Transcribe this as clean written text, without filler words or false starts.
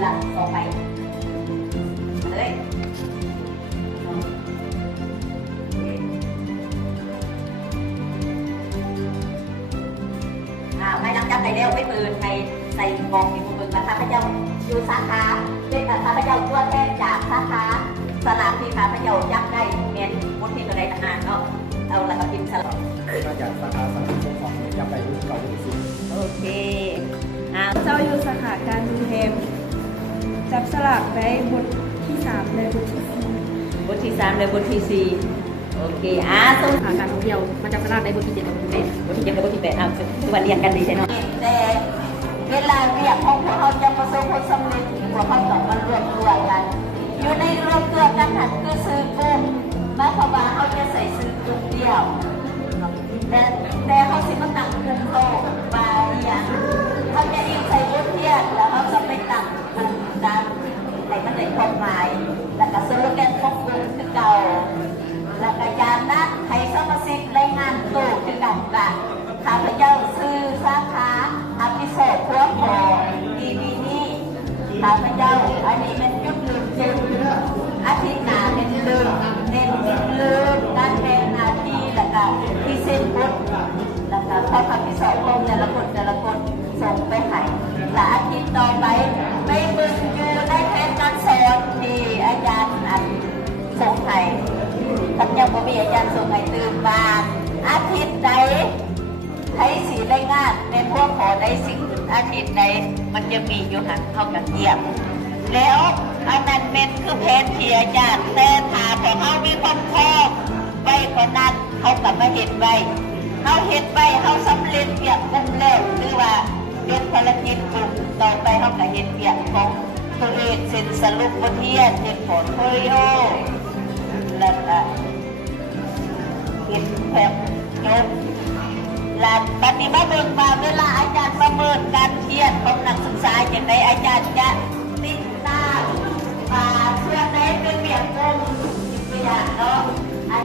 หลังต่อไปเลยไม่นับจับไปเร็วไม่ปืนใครใส่กองมีมือมาข้าพเจ้าอยู่สาขาเป็นข้าพเจ้าตัวแทนจากสาขาสลากที่ข้าพเจ้ายักได้เมียนมุดที่ตัวใดต่างหากเนาะเอาละก็พิมพ์สลากมาจากสาขาสังคมของยับไปรุ่นเก่ารุ่นสิโอเคเจ้าอยู่สาขาการบินเทมจับสลากได้บทที่3เลยบทที่4บทที่3เลยบทที่4โอเคสาขาการท่องเที่ยวมันจับสลากได้บทที่7กับบทที่8บทที่7กับบทที่8คือว่าเรียนกันดีใช่ไหมแต่เวลาเรียกของพวกเขาจะประสบผลสำเร็จพวกเขาต้องมารวมตัวกันอยู่ในรวมตัวกันหันคือซื้อกลุ่มหมายความว่าเขาจะใส่ซื้อกลุ่มเดียวแต่เขาสิมาตั้งกลุ่มโตมาอย่างเขาจะอิงใส่บทเทียนแล้วเขาจะไปตั้งกลุ่มกันให้มันได้ความหมายแล้วก็สโลแกนของกลุ่มคือเก่าแล้วก็ยามนั้นให้สมาชิกรายงานตัวคือกันว่าข้าพเจ้าซื้อสาขาอภิเษกพวกพอทีวีนี้ข้าพเจ้าอันนี้เป็นยุคลืมจึงอาทิตย์หน้าเป็นลืมเน้นลืมการแบ่งหน้าที่แล้วก็พิเศษพุทธแล้วก็พระคำพิสอนลงแต่ละคนส่งไปให้และอาทิตย์ต่อไปไม่บึงอยู่ได้แทนการสอนที่อาจารย์ส่งให้ท่านยังบ่มีอาจารย์ส่งให้ตื่นมาอาทิตย์ใดให้สีรายงานในพวกขอได้สิ่งอาทิตย์ใดมันจะมีอยู่หันเข้ากับเยี่ยมแล้วอันนั้นเป็นคือเพจที่อาจารย์แต่ถาของเขามีความพอไว้คนนั้นเขากลับมาเห็นไว้เขาเห็นไว้เขาสำเร็จเปียกกุ้มเลิกหรือว่าเป็นภารกิจกลุ่มต่อไปเขาก็เห็นเปียกของตัวเองเซ็นสรุปบทเรียนเห็นผลโพลิโอแล้วก็เห็นแบบยกหลักปฏิบัติมาเวลาอาจารย์ประเมินการเรียนของนักศึกษาอย่างไรอาจารย์จะติดตามเพื่อได้เป็นเปียกกุ้มตัวอย่างเนาะ